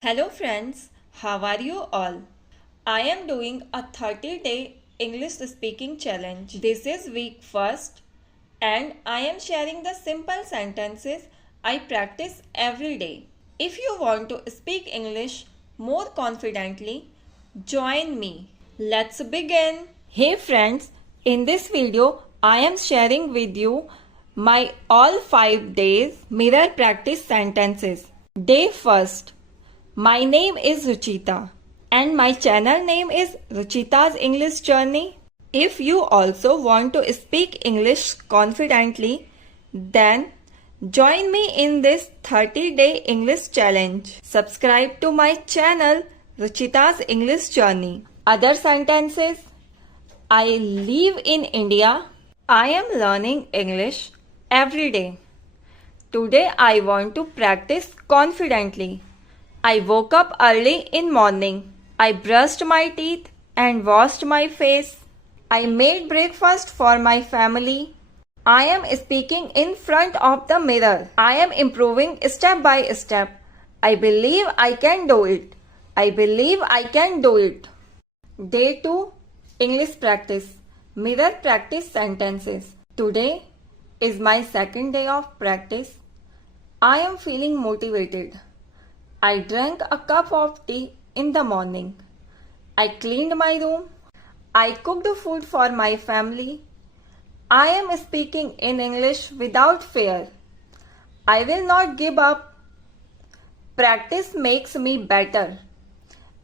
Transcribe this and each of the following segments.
Hello friends, how are you all? I am doing a 30-day English speaking challenge. This is week first and I am sharing the simple sentences I practice every day. If you want to speak English more confidently, join me. Let's begin. Hey friends, in this video I am sharing with you my all 5 days mirror practice sentences. Day first. My name is Ruchita and my channel name is Ruchita's English Journey. If you also want to speak English confidently, then join me in this 30-day English challenge. Subscribe to my channel Ruchita's English Journey. Other sentences. I live in India. I am learning English every day. Today I want to practice confidently. I woke up early in morning. I brushed my teeth and washed my face. I made breakfast for my family. I am speaking in front of the mirror. I am improving step by step. I believe I can do it. I believe I can do it. Day 2 English practice. Mirror practice sentences. Today is my second day of practice. I am feeling motivated. I drank a cup of tea in the morning. I cleaned my room. I cooked food for my family. I am speaking in English without fear. I will not give up. Practice makes me better.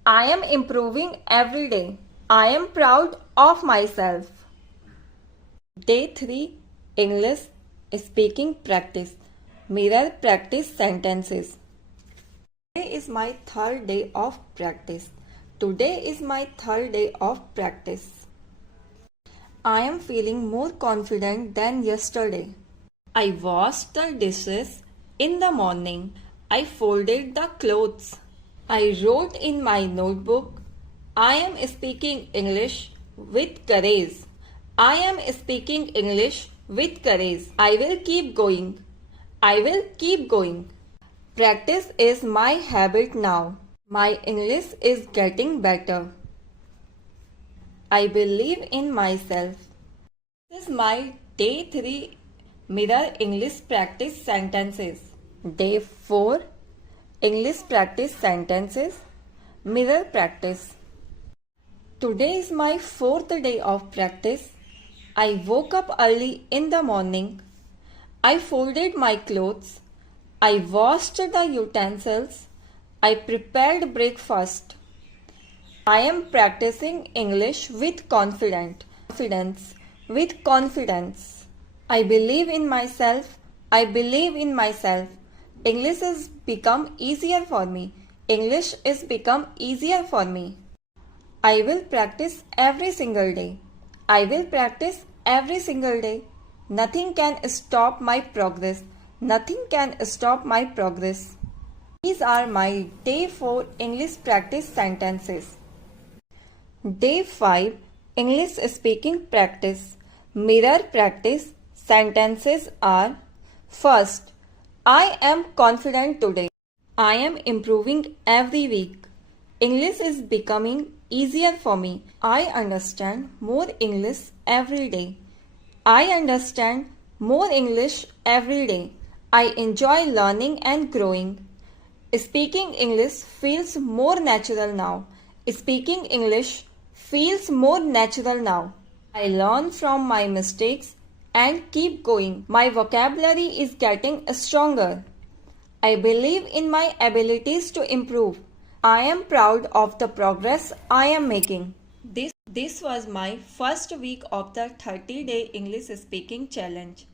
I am improving every day. I am proud of myself. Day 3 English speaking practice. Mirror practice sentences. Today is my third day of practice. Today is my third day of practice. I am feeling more confident than yesterday. I washed the dishes in the morning. I folded the clothes. I wrote in my notebook. I am speaking English with courage. I am speaking English with courage. I will keep going. I will keep going. Practice is my habit now. My English is getting better. I believe in myself. This is my day 3 mirror English practice sentences. Day 4 English practice sentences. Mirror practice. Today is my 4th day of practice. I woke up early in the morning. I folded my clothes. I washed the utensils. I prepared breakfast. I am practicing English with confidence. With confidence. I believe in myself. I believe in myself. English has become easier for me. English is become easier for me. I will practice every single day. I will practice every single day. Nothing can stop my progress. Nothing can stop my progress. These are my day 4 English practice sentences. Day 5 English speaking practice. Mirror practice sentences are: first, I am confident today. I am improving every week. English is becoming easier for me. I understand more English every day. I understand more English every day. I enjoy learning and growing. Speaking English feels more natural now. Speaking English feels more natural now. I learn from my mistakes and keep going. My vocabulary is getting stronger. I believe in my abilities to improve. I am proud of the progress I am making. This was my first week of the 30-day English speaking challenge.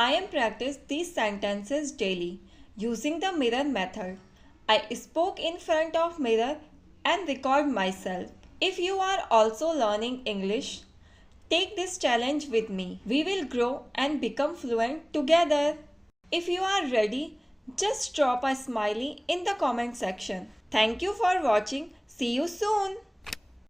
I am practicing these sentences daily using the mirror method. I spoke in front of mirror and record myself. If you are also learning English, take this challenge with me. We will grow and become fluent together. If you are ready, just drop a smiley in the comment section. Thank you for watching. See you soon.